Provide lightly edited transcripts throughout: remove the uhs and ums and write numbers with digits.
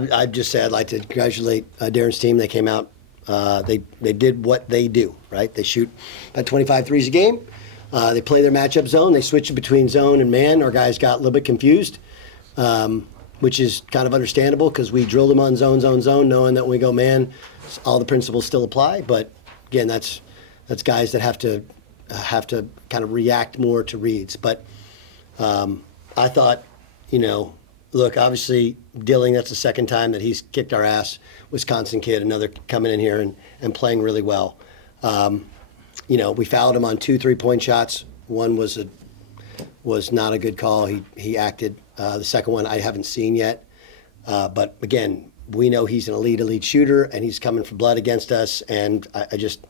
I'd just say I'd like to congratulate Darren's team. They came out, they did what they do, right? They shoot about 25 threes a game. They play their matchup zone. They switch it between zone and man. Our guys got a little bit confused, which is kind of understandable because we drilled them on zone, zone, zone, knowing that when we go man, all the principles still apply. But again, that's guys that have to kind of react more to reads. But I thought, look, obviously, Dilling, that's the second time that he's kicked our ass. Wisconsin kid, another coming in here and playing really well. We fouled him on 2 3-point shots. One was not a good call. He acted. The second one I haven't seen yet. But again, we know he's an elite shooter, and he's coming for blood against us. And I just,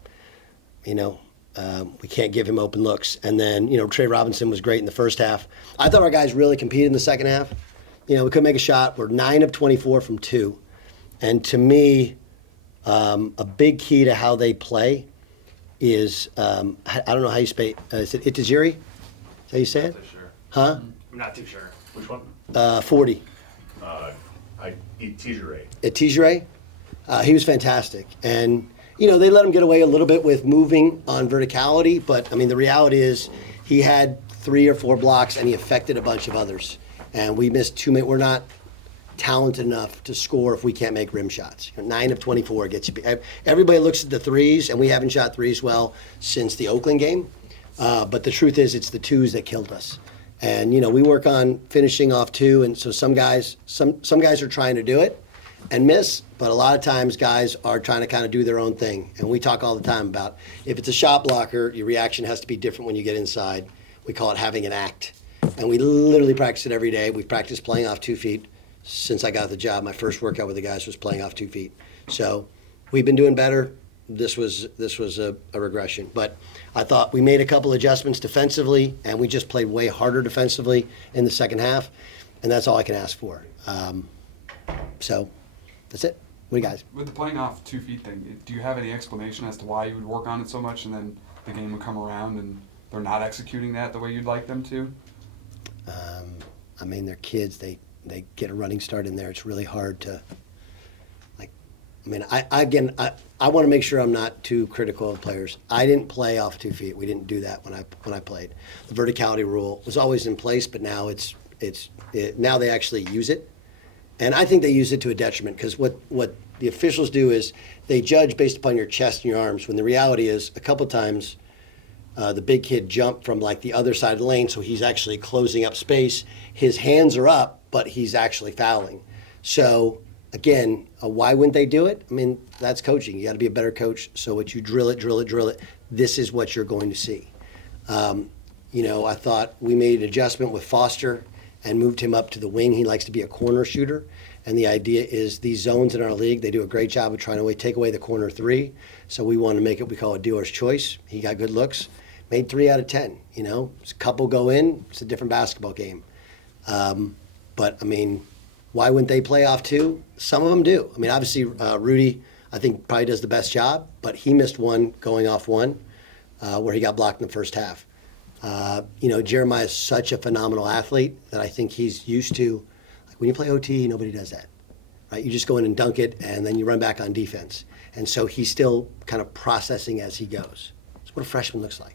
we can't give him open looks. And then, Trey Robinson was great in the first half. I thought our guys really competed in the second half. We couldn't make a shot. We're 9 of 24 from 2. And to me, a big key to how they play is, I don't know how you say it. Is it Itajiri? Is that how you say it? Not too sure. Huh? I'm not too sure. Which one? 40. Tijere. He was fantastic. And, they let him get away a little bit with moving on verticality. But, the reality is he had 3 or 4 blocks, and he affected a bunch of others. And we missed 2 minutes. We're not talented enough to score if we can't make rim shots. 9 of 24 gets you. Everybody looks at the threes, and we haven't shot threes well since the Oakland game. But the truth is, it's the twos that killed us. And we work on finishing off 2, and so some guys are trying to do it and miss, but a lot of times guys are trying to kind of do their own thing. And we talk all the time about if it's a shot blocker, your reaction has to be different when you get inside. We call it having an act. And we literally practice it every day. We've practiced playing off 2 feet since I got the job. My first workout with the guys was playing off 2 feet. So we've been doing better. This was a regression. But I thought we made a couple adjustments defensively, and we just played way harder defensively in the second half. And that's all I can ask for. So that's it. What do you guys? With the playing off 2 feet thing, do you have any explanation as to why you would work on it so much and then the game would come around and they're not executing that the way you'd like them to? They're kids. They get a running start in there. It's really hard to, I want to make sure I'm not too critical of players. I didn't play off 2 feet. We didn't do that when I played. The verticality rule was always in place, but now now they actually use it. And I think they use it to a detriment because what the officials do is they judge based upon your chest and your arms, when the reality is a couple times the big kid jumped from the other side of the lane, so he's actually closing up space. His hands are up, but he's actually fouling. So again, why wouldn't they do it? That's coaching. You got to be a better coach. So what you drill it. This is what you're going to see. I thought we made an adjustment with Foster and moved him up to the wing. He likes to be a corner shooter. And the idea is these zones in our league, they do a great job of trying to take away the corner 3. So we want to make it, we call it dealer's choice. He got good looks. Made 3 out of 10. It's a couple go in. It's a different basketball game. But why wouldn't they play off 2? Some of them do. Obviously Rudy, I think probably does the best job, but he missed one going off 1 where he got blocked in the first half. Jeremiah is such a phenomenal athlete that I think he's used to. When you play OT, nobody does that, right? You just go in and dunk it, and then you run back on defense. And so he's still kind of processing as he goes. That's what a freshman looks like.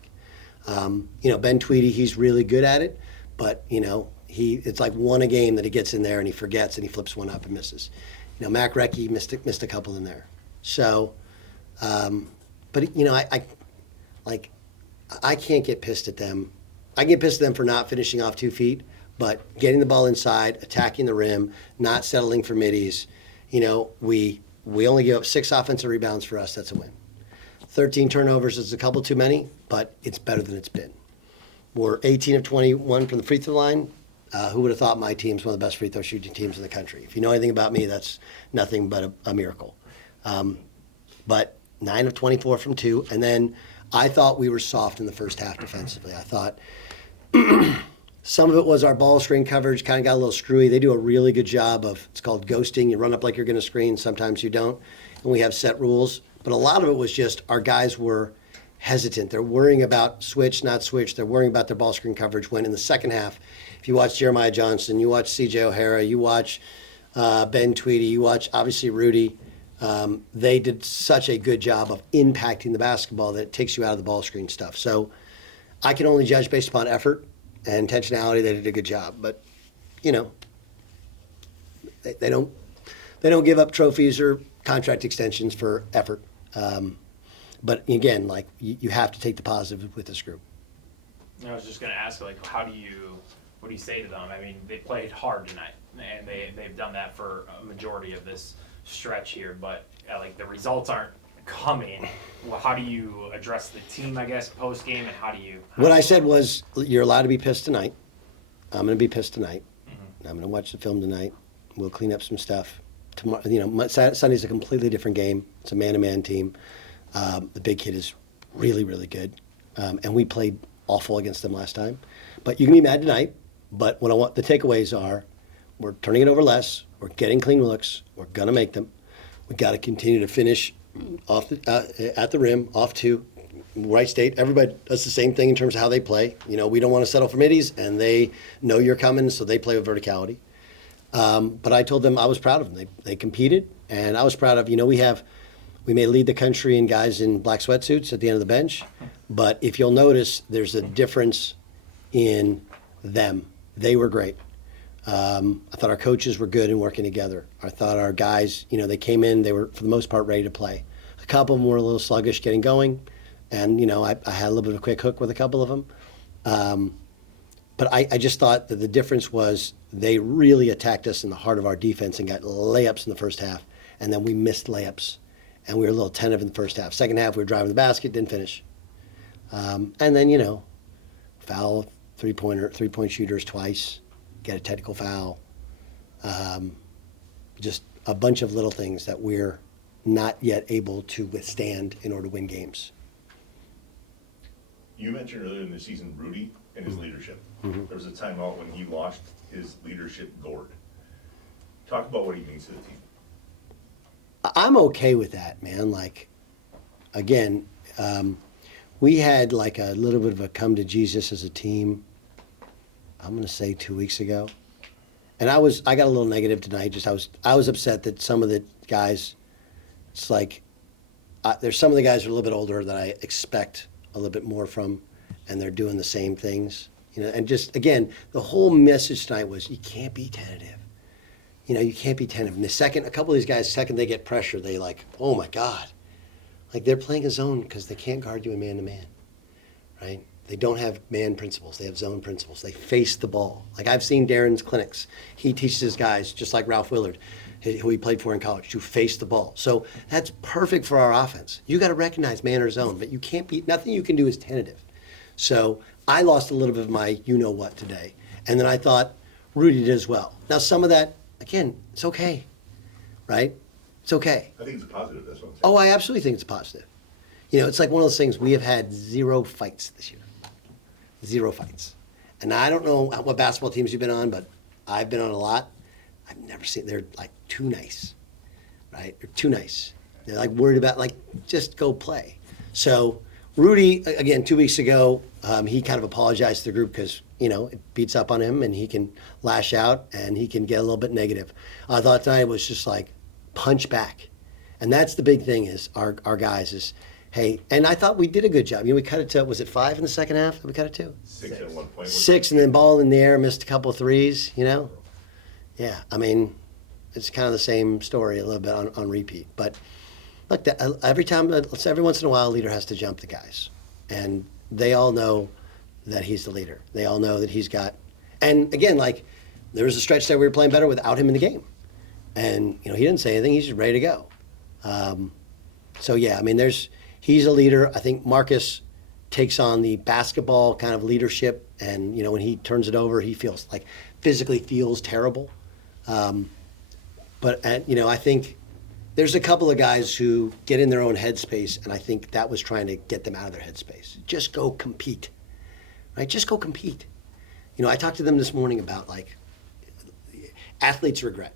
Ben Tweedy, he's really good at it, but it's like 1 a game that he gets in there and he forgets and he flips one up and misses. Mac Recchi missed a couple in there. So, but I can't get pissed at them. I get pissed at them for not finishing off 2 feet, but getting the ball inside, attacking the rim, not settling for middies. We only give up 6 offensive rebounds for us. That's a win. 13 turnovers is a couple too many, but it's better than it's been. We're 18 of 21 from the free throw line. Who would have thought my team's one of the best free throw shooting teams in the country? If you know anything about me, that's nothing but a miracle. But 9 of 24 from 2. And then I thought we were soft in the first half defensively. I thought some of it was our ball screen coverage kind of got a little screwy. They do a really good job of, it's called ghosting. You run up like you're going to screen. Sometimes you don't. And we have set rules. But a lot of it was just our guys were hesitant. They're worrying about switch, not switch. They're worrying about their ball screen coverage when in the second half, if you watch Jeremiah Johnson, you watch C.J. O'Hara, you watch Ben Tweedy, you watch obviously Rudy. They did such a good job of impacting the basketball that it takes you out of the ball screen stuff. So I can only judge based upon effort and intentionality. They did a good job, but you know, they don't give up trophies or contract extensions for effort. But again, like you have to take the positive with this group. I was just going to ask, like, what do you say to them? I mean, they played hard tonight, and they've done that for a majority of this stretch here, but like the results aren't coming. Well, how do you address the team, I guess, post game, and how do you? What I said was, you're allowed to be pissed tonight. I'm going to be pissed tonight. I'm going to watch the film tonight. We'll clean up some stuff. Tomorrow, Sunday's a completely different game. It's a man-to-man team. The big kid is really, really good, and we played awful against them last time. But you can be mad tonight. But what I want the takeaways are, we're turning it over less. We're getting clean looks. We're gonna make them. We got to continue to finish off at the rim, off two. Wright State, everybody does the same thing in terms of how they play. You know, we don't want to settle for middies, and they know you're coming, so they play with verticality. But I told them I was proud of them. They competed, and I was proud of. You know, we may lead the country in guys in black sweatsuits at the end of the bench, but if you'll notice, there's a difference in them. They were great. I thought our coaches were good in working together. I thought our guys, you know, they came in, they were for the most part ready to play. A couple of them were a little sluggish getting going, and you know, I had a little bit of a quick hook with a couple of them. But I just thought that the difference was they really attacked us in the heart of our defense and got layups in the first half, and then we missed layups, and we were a little tentative in the first half. Second half, we were driving the basket, didn't finish. And then, you know, foul, three-point shooters twice, get a technical foul. Just a bunch of little things that we're not yet able to withstand in order to win games. You mentioned earlier in the season Rudy and his leadership. There was a timeout when he lost his leadership gourd. Talk about what he means to the team. I'm okay with that, man. Like, again, we had like a little bit of a come to Jesus as a team, I'm going to say 2 weeks ago. And I got a little negative tonight. I was upset that some of the guys, it's like, there's some of the guys who are a little bit older that I expect a little bit more from, and they're doing the same things. You know, and just, again, the whole message tonight was you can't be tentative. You know, you can't be tentative. And a couple of these guys, second they get pressure, they like, oh my God. Like they're playing a zone because they can't guard you in man-to-man, right? They don't have man principles. They have zone principles. They face the ball. Like I've seen Darren's clinics. He teaches his guys, just like Ralph Willard, who he played for in college, to face the ball. So that's perfect for our offense. You got to recognize man or zone, but you can't be, nothing you can do is tentative. So I lost a little bit of my you-know-what today. And then I thought Rudy did as well. Now some of that, again, it's okay, right? It's okay. I think it's a positive, that's what I'm saying. Oh, I absolutely think it's a positive. You know, it's like one of those things, we have had 0 fights this year. 0 fights. And I don't know what basketball teams you've been on, but I've been on a lot. I've never seen, they're like too nice, right? They're too nice. They're like worried about, like, just go play. So Rudy, again, 2 weeks ago, he kind of apologized to the group because, you know, it beats up on him and he can lash out and he can get a little bit negative. I thought tonight was just like punch back. And that's the big thing is our guys is, hey, and I thought we did a good job. You know, we cut it to, was it 5 in the second half? Did we cut it to? 6 at one point. 6 and then ball in the air, missed a couple of threes, you know? Yeah, I mean, it's kind of the same story a little bit on repeat. But look, every once in a while, a leader has to jump the guys. And they all know that he's the leader. They all know that he's got, and again, like, there was a stretch there we were playing better without him in the game. And, you know, he didn't say anything, he's just ready to go. So, yeah, I mean, he's a leader. I think Marcus takes on the basketball kind of leadership, and, you know, when he turns it over, he feels like, physically feels terrible. But, you know, I think there's a couple of guys who get in their own headspace, and I think that was trying to get them out of their headspace. Just go compete, right? Just go compete. You know, I talked to them this morning about, like, athletes regret.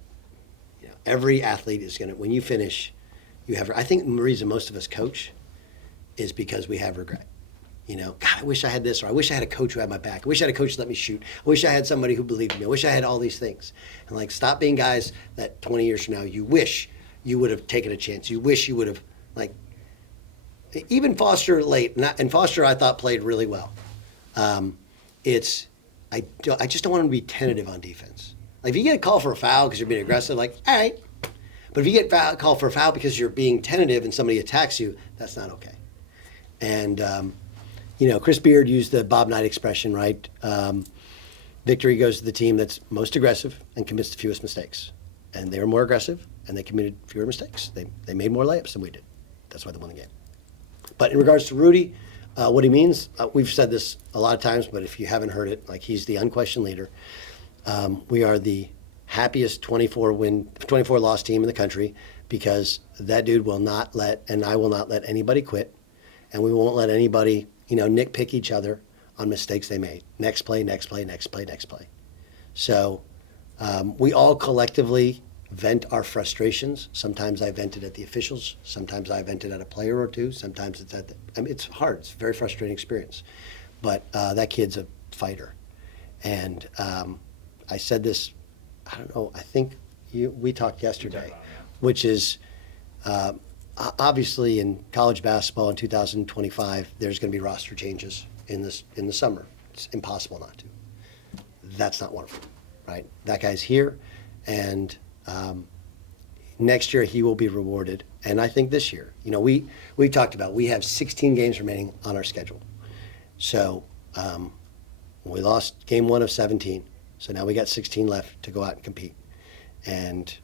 You know, every athlete is going to, when you finish, you have, I think the reason most of us coach is because we have regret. God, I wish I had this, or I wish I had a coach who had my back. I wish I had a coach who let me shoot. I wish I had somebody who believed in me. I wish I had all these things. And like, stop being guys that 20 years from now, you wish you would have taken a chance. You wish you would have, like, even Foster late, and Foster I thought played really well. I just don't want him to be tentative on defense. Like, if you get a call for a foul because you're being aggressive, like, all right. But if you get called for a foul because you're being tentative and somebody attacks you, that's not okay. And, Chris Beard used the Bob Knight expression, right? Victory goes to the team that's most aggressive and commits the fewest mistakes. And they were more aggressive, and they committed fewer mistakes. They made more layups than we did. That's why they won the game. But in regards to Rudy, what he means, we've said this a lot of times, but if you haven't heard it, like, he's the unquestioned leader. We are the happiest 24 loss team in the country because that dude will not let, and I will not let anybody quit, and we won't let anybody, nitpick each other on mistakes they made. Next play, next play, next play, next play. So we all collectively vent our frustrations. Sometimes I vented at the officials. Sometimes I vented at a player or two. Sometimes it's it's hard. It's a very frustrating experience. But that kid's a fighter. And I said this, I don't know, I think we talked yesterday, which is obviously in college basketball in 2025, there's going to be roster changes in the summer. It's impossible not to. That's not one of them, right? That guy's here, and next year he will be rewarded. And I think this year, we talked about, we have 16 games remaining on our schedule. So we lost game 1 of 17. So now we got 16 left to go out and compete. And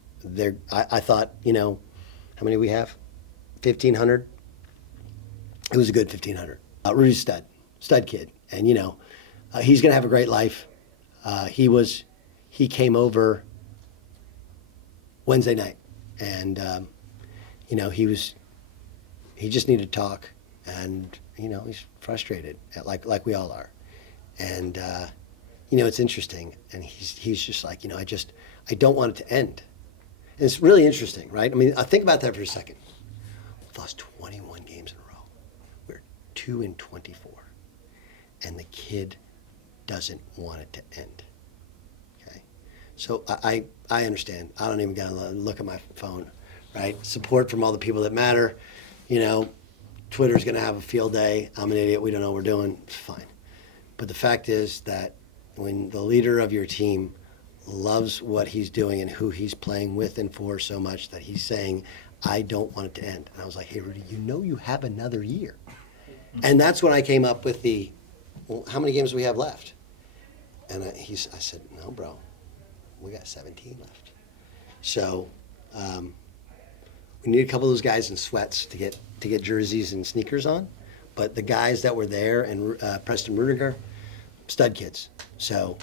I thought, how many we have? 1,500. It was a good 1,500. Rudy's stud kid. And, he's going to have a great life. He came over Wednesday night, and, he just needed to talk, and, he's frustrated, like we all are. And, it's interesting, and he's just like, I don't want it to end. And it's really interesting, right? I mean, think about that for a second. We've lost 21 games in a row. We're 2-24. And the kid doesn't want it to end. Okay? So I understand. I don't even gotta look at my phone, right? Support from all the people that matter. Twitter's gonna have a field day. I'm an idiot. We don't know what we're doing. It's fine. But the fact is that when the leader of your team loves what he's doing and who he's playing with and for so much that he's saying, I don't want it to end. And I was like, hey, Rudy, you have another year. And that's when I came up with how many games do we have left? And I said, no, bro, we got 17 left. So we need a couple of those guys in sweats to get jerseys and sneakers on. But the guys that were there, and Preston Rudiger, stud kids. So,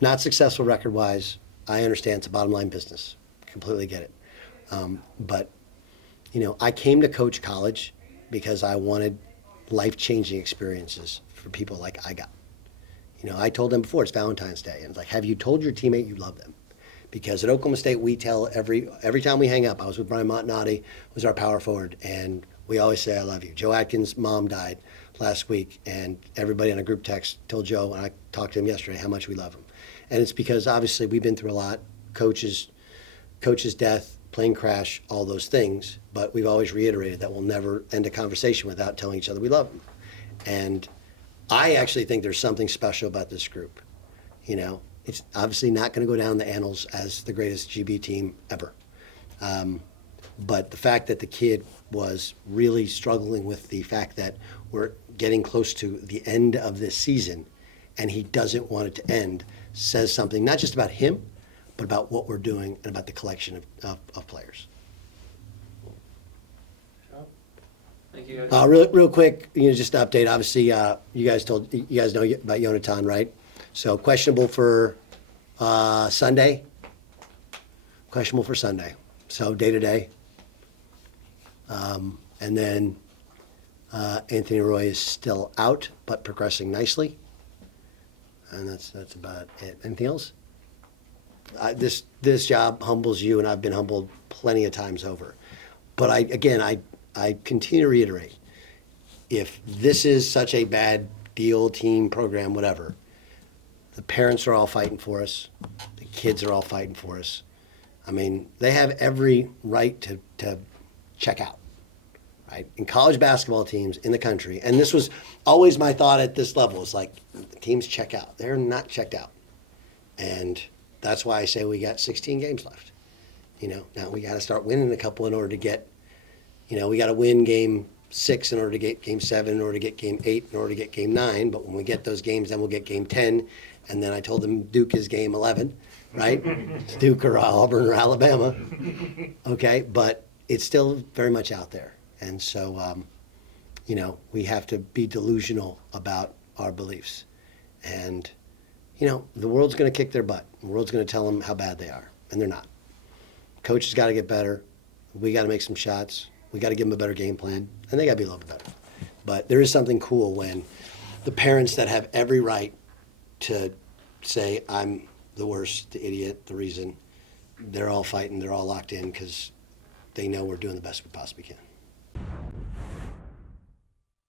not successful record-wise. I understand it's a bottom-line business. Completely get it. But, I came to coach college because I wanted life-changing experiences for people like I got. I told them before, it's Valentine's Day. And it's like, have you told your teammate you love them? Because at Oklahoma State, we tell every time we hang up, I was with Brian Montanati, was our power forward, and we always say, I love you. Joe Atkins' mom died last week, and everybody on a group text told Joe, and I talked to him yesterday, how much we love him. And it's because obviously we've been through a lot, coach's death, plane crash, all those things, but we've always reiterated that we'll never end a conversation without telling each other we love them. And I actually think there's something special about this group. It's obviously not going to go down the annals as the greatest GB team ever. But the fact that the kid was really struggling with the fact that we're getting close to the end of this season and he doesn't want it to end says something not just about him, but about what we're doing and about the collection of players. Thank you guys. Real quick, just to update. Obviously, you guys know about Yonatan, right? So questionable for Sunday. Questionable for Sunday. So day to day. And then Anthony Roy is still out, but progressing nicely. And that's about it. Anything else? This job humbles you, and I've been humbled plenty of times over. But I continue to reiterate, if this is such a bad deal, team, program, whatever, the parents are all fighting for us. The kids are all fighting for us. I mean, they have every right to check out, right? In college basketball teams in the country, and this was always my thought at this level, is like, teams check out. They're not checked out. And that's why I say we got 16 games left. Now we got to start winning a couple in order to get, we got to win game 6 in order to get game 7, in order to get game 8, in order to get game 9. But when we get those games, then we'll get game 10. And then I told them Duke is game 11, right? Duke or Auburn or Alabama. Okay, but it's still very much out there. And so, we have to be delusional about our beliefs. And, the world's going to kick their butt. The world's going to tell them how bad they are. And they're not. Coaches got to get better. We got to make some shots. We got to give them a better game plan. And they got to be a little bit better. But there is something cool when the parents that have every right to say, I'm the worst, the idiot, the reason, they're all fighting, they're all locked in because they know we're doing the best we possibly can.